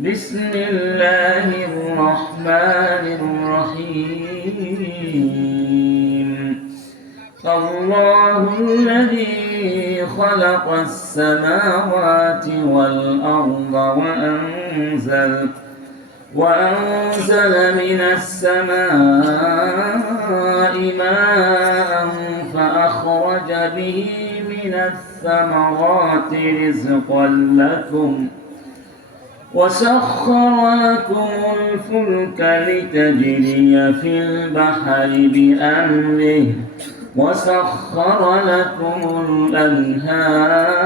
بسم الله الرحمن الرحيم الله الذي خلق السماوات والأرض وأنزل من السماء ماء فأخرج به من الثمرات رزقا لكم وسخر لكم الفلك لتجري في البحر بأمره وسخر لكم الأنهار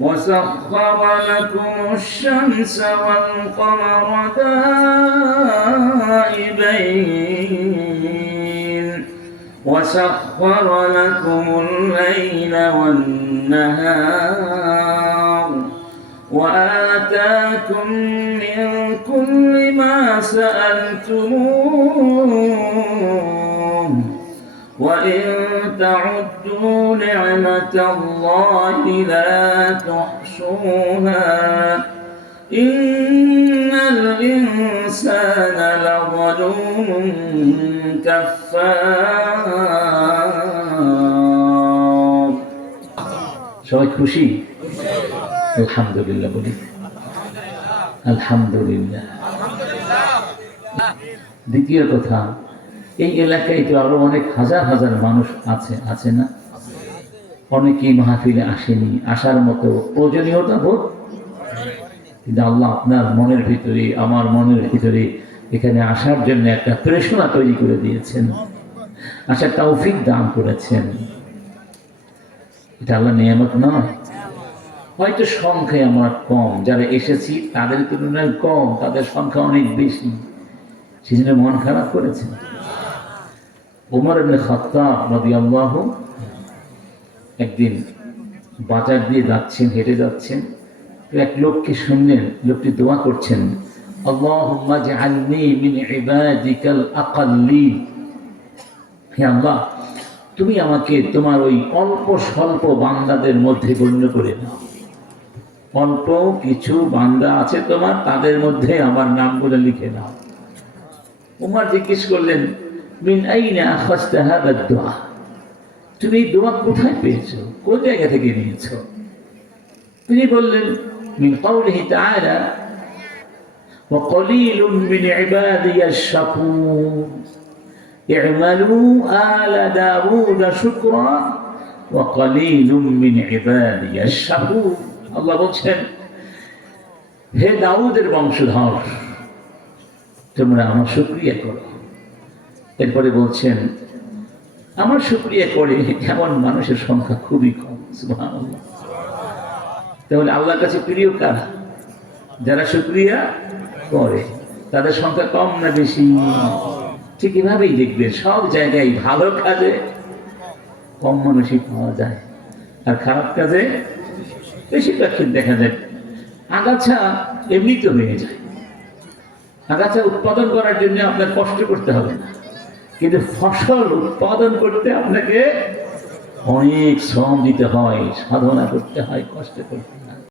وسخر لكم الشمس والقمر دائبين وسخر لكم الليل والنهار وآتاكم من كل ما سألتموه وإن تعدوا نعمة الله لا تحصوها إن الإنسان لظلوم كفار সবাই খুশি আলহামদুলিল্লাহ বলি আলহামদুলিল্লাহ। দ্বিতীয় কথা, এই এলাকায় তো আরো অনেক হাজার হাজার মানুষ আছে না? অনেকেই মাহফিলে আসেনি, আসার মতো প্রয়োজনীয়তা বোধ, কিন্তু আল্লাহ আপনার মনের ভিতরে আমার মনের ভিতরে এখানে আসার জন্য একটা প্রেরণা তৈরি করে দিয়েছেন, আসার তৌফিক দান করেছেন। এটা আল্লাহ নিয়ামত নয়? হয়তো সংখ্যায় আমরা কম, যারা এসেছি তাদের তুলনায় কম, তাদের সংখ্যা অনেক বেশি, সেজন্য মন খারাপ করেছেন। ওমর ইবনে খাত্তাব রাদিয়াল্লাহু একদিন বাজার দিয়ে যাচ্ছেন, হেঁটে যাচ্ছেন, এক লোককে শুনলেন, লোকটি দোয়া করছেন, আল্লাহুম্মা জাআলনি মিন ইবাদিকাল আকাল্লিন, হে আল্লাহ তুমি আমাকে তোমার ওই অল্প স্বল্প বান্দাদের মধ্যে গণ্য করে নাও। অল্প কিছু বান্দা আছে তোমার, তাদের মধ্যে আমার নামগুলো লিখে নাও। ওমর জিজ্ঞেস করলেন, মিন আইনা আখাযতা হাযা দুআ, তুমি এই দোয়া কোথায় পেয়েছো, কোন জায়গা থেকে নিয়েছো? তিনি বললেন, মিন কাউলিহি তাআলা ওয়া কলিলুম মিন ইবাদিয়াশ শাকুর ই'মালু আলা দাউদ শুকরা ওয়া কলিলুম মিন ইবাদিয়াশ শাকুর। আল্লাহ বলছেন, হে দাউদের বংশধর, তোমরা আমার শুকরিয়া করো। এরপরে বলছেন, আমার শুকরিয়া করে এমন মানুষের সংখ্যা খুবই কম। সুবহানাল্লাহ। তাহলে আল্লাহর কাছে প্রিয় কারা? যারা শুকরিয়া করে। তাদের সংখ্যা কম না বেশি? ঠিক এভাবেই দেখবে, সব জায়গায় ভালো কাজে কম মানুষই পাওয়া যায়, আর খারাপ কাজে বেশিরভাগ ক্ষেত্রে দেখা যায়। আগাছা এমনিতে হয়ে যায়, আগাছা উৎপাদন করার জন্য আপনার কষ্ট করতে হবে না, কিন্তু ফসল উৎপাদন করতে আপনাকে অনেক শ্রম দিতে হয়, সাধনা করতে হয়, কষ্ট করতে হয়।